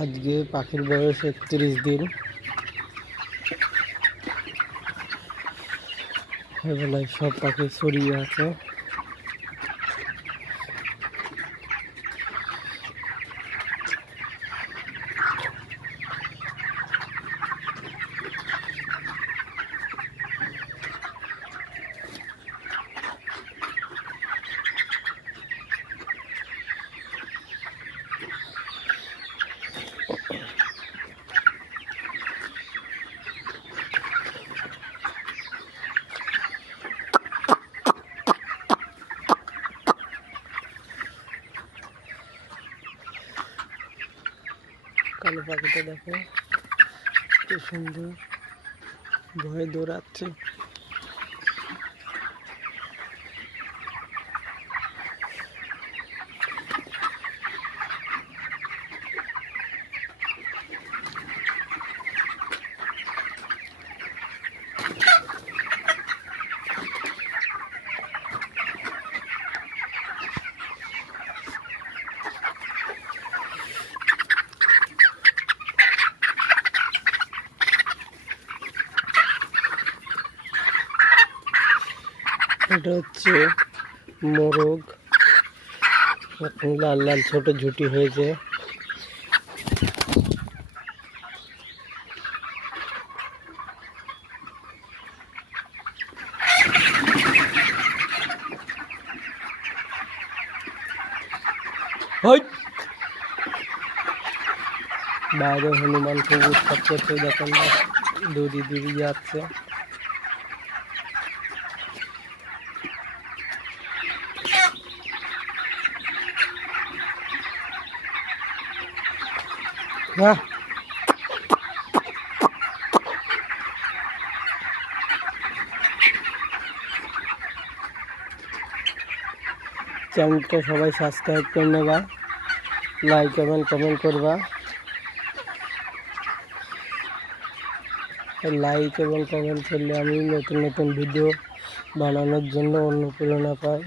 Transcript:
আজকে পাখির বয়স ৩১ দিন। এবেলায় সব পাখি ছড়িয়ে আছে। কালো পাখিটা দেখো কি সুন্দর ভয়ে দৌড়াচ্ছে। এটা হচ্ছে মোরগ, লাল লাল ছোট ঝুটি হয়েছে। বাইরে হনুমান খুব উৎপাত করছে, দেখেন না দৌড়ি যাচ্ছে। চ্যানেলটা সবাই সাবস্ক্রাইব করে নেবা, লাইক এবং কমেন্ট করবা। লাইক এবং কমেন্ট করলে আমি নতুন নতুন ভিডিও বানানোর জন্য অনুপ্রেরণা পাই।